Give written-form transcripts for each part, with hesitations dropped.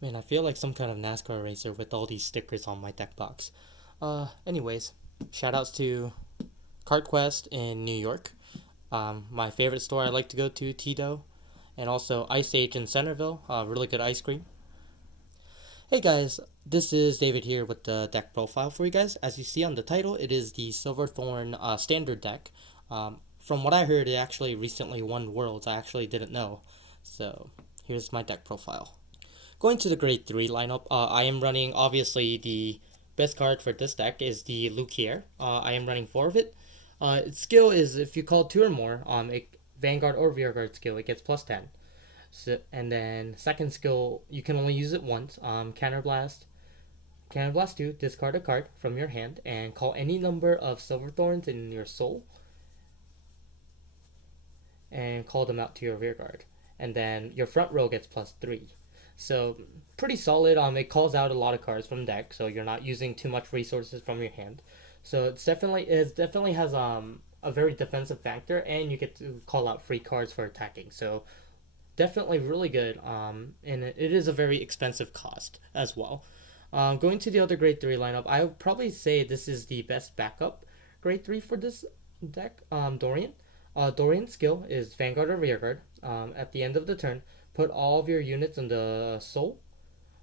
Man, I feel like some kind of NASCAR racer with all these stickers on my deck box. Anyways, shoutouts to CartQuest in New York. My favorite store I like to go to, Tito, and also Ice Age in Centerville. Really good ice cream. Hey guys, this is David here with the deck profile for you guys. As you see on the title, it is the Silverthorn standard deck. From what I heard, it actually recently won Worlds. I actually didn't know. So here's my deck profile. Going to the grade 3 lineup, I am running, obviously, the best card for this deck is the Lukier. I am running 4 of it. Its skill is if you call 2 or more, Vanguard or Rearguard skill, it gets plus 10. So, and then second skill, you can only use it once. Counterblast. Counterblast 2, discard a card from your hand and call any number of Silverthorns in your soul and call them out to your rearguard. And then your front row gets plus 3. So pretty solid. It calls out a lot of cards from deck, so you're not using too much resources from your hand. So it definitely has a very defensive factor, and you get to call out free cards for attacking. So definitely really good. And it is a very expensive cost as well. Going to the other grade 3 lineup, I would probably say this is the best backup grade 3 for this deck. Dorian. Dorian's skill is Vanguard or Rearguard. At the end of the turn, put all of your units in the soul.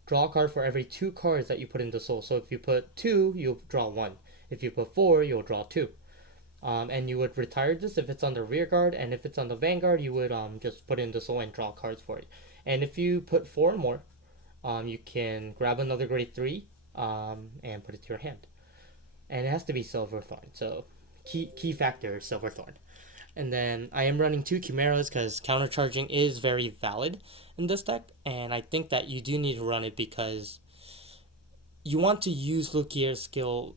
Draw a card for every 2 cards that you put in the soul. So if you put 2, you'll draw 1. If you put 4, you'll draw 2. And you would retire this if it's on the rear guard, and if it's on the vanguard, you would just put in the soul and draw cards for it. And if you put 4 or more, you can grab another grade 3 and put it to your hand. And it has to be Silverthorn, so key factor is Silverthorn. And then I am running 2 Chimeras because countercharging is very valid in this deck, and I think that you do need to run it because you want to use Lukier's skill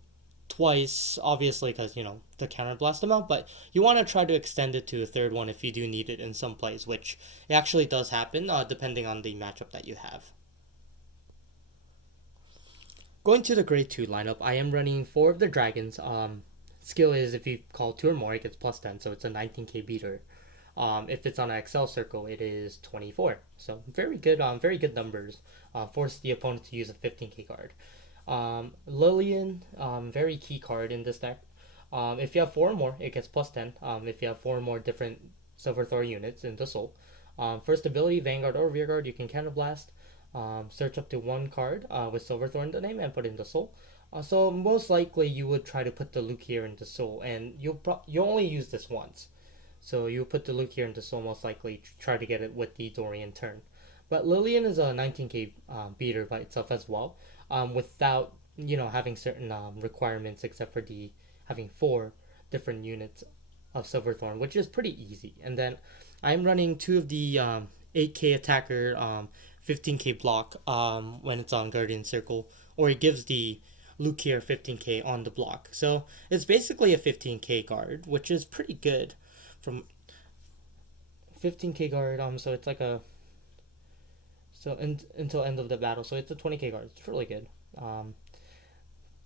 twice, obviously, because the counter blast amount, but you want to try to extend it to a third one if you do need it in some plays, which it actually does happen depending on the matchup that you have. Going to the grade 2 lineup, I am running 4 of the dragons. Skill is if you call 2 or more, it gets plus 10, so it's a 19k beater. If it's on an Excel circle, it is 24. So very good numbers. Force the opponent to use a 15k card. Lillian, very key card in this deck. If you have 4 or more, it gets plus 10. If you have 4 or more different Silver Thor units in the soul. First ability, Vanguard or Rearguard, you can counterblast. Search up to 1 card with Silverthorn in the name and put it in the soul. So most likely you would try to put the Luke here into soul, and you only use this once. So you put the Luke here into soul, most likely try to get it with the Dorian turn. But Lillian is a 19k beater by itself as well, without having certain requirements except for the having 4 different units of Silverthorn, which is pretty easy. And then I'm running 2 of the 8k attacker 15k block when it's on Guardian Circle, or it gives the Luke here 15k on the block. So it's basically a 15k guard, which is pretty good. From 15k guard, so it's like a until end of the battle. So it's a 20k guard. It's really good.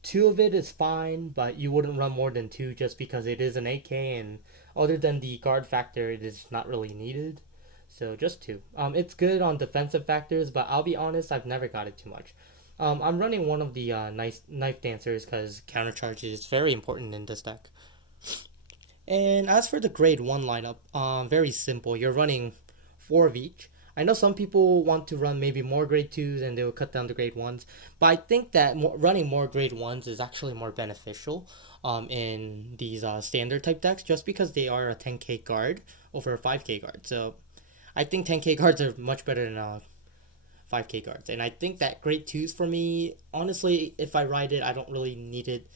2 of it is fine, but you wouldn't run more than 2 just because it is an 8k, and other than the guard factor, it is not really needed. So just 2. It's good on defensive factors, but I'll be honest, I've never got it too much. I'm running one of the knife dancers because countercharge is very important in this deck. And as for the grade 1 lineup, very simple. You're running 4 of each. I know some people want to run maybe more grade 2s and they will cut down the grade 1s, but I think that running more grade 1s is actually more beneficial in these standard type decks just because they are a 10k guard over a 5k guard. So I think 10k guards are much better than 5k guards. And I think that grade 2s for me, honestly, if I ride it, I don't really need it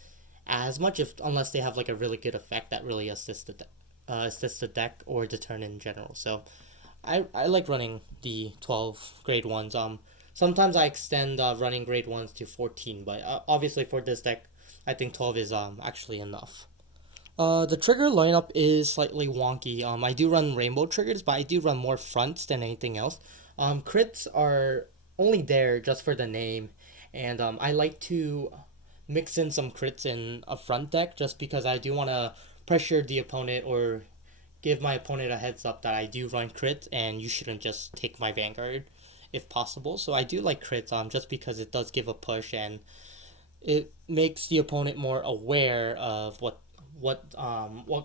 as much unless they have like a really good effect that really assists the deck or the turn in general. So I like running the 12 grade 1s. Sometimes I extend running grade 1s to 14, but obviously for this deck, I think 12 is actually enough. The trigger lineup is slightly wonky. I do run rainbow triggers, but I do run more fronts than anything else. Crits are only there just for the name, and I like to mix in some crits in a front deck just because I do want to pressure the opponent or give my opponent a heads up that I do run crits and you shouldn't just take my Vanguard if possible. So I do like crits just because it does give a push and it makes the opponent more aware of what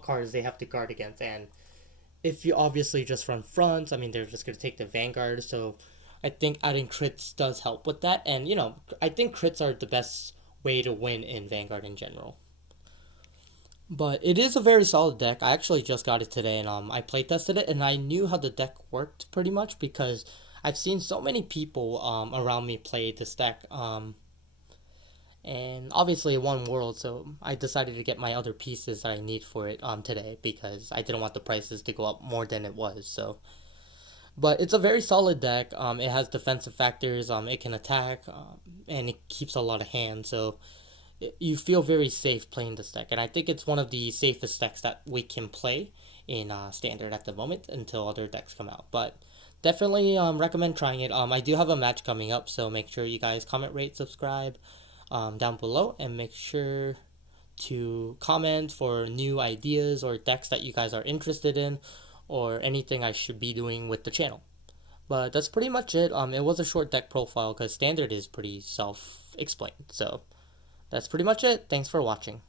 cards they have to guard against. And if you obviously just run front, I mean they're just gonna take the Vanguard. So I think adding crits does help with that. And I think crits are the best way to win in Vanguard in general. But it is a very solid deck. I actually just got it today, and I play tested it, and I knew how the deck worked pretty much because I've seen so many people around me play this deck. And obviously it won World, so I decided to get my other pieces that I need for it today because I didn't want the prices to go up more than it was. So, but it's a very solid deck. It has defensive factors. It can attack, and it keeps a lot of hands. So you feel very safe playing this deck, and I think it's one of the safest decks that we can play in standard at the moment until other decks come out. But definitely recommend trying it. I do have a match coming up, so make sure you guys comment, rate, subscribe down below, and make sure to comment for new ideas or decks that you guys are interested in, or anything I should be doing with the channel. But that's pretty much it. It was a short deck profile because standard is pretty self-explained. So that's pretty much it. Thanks for watching.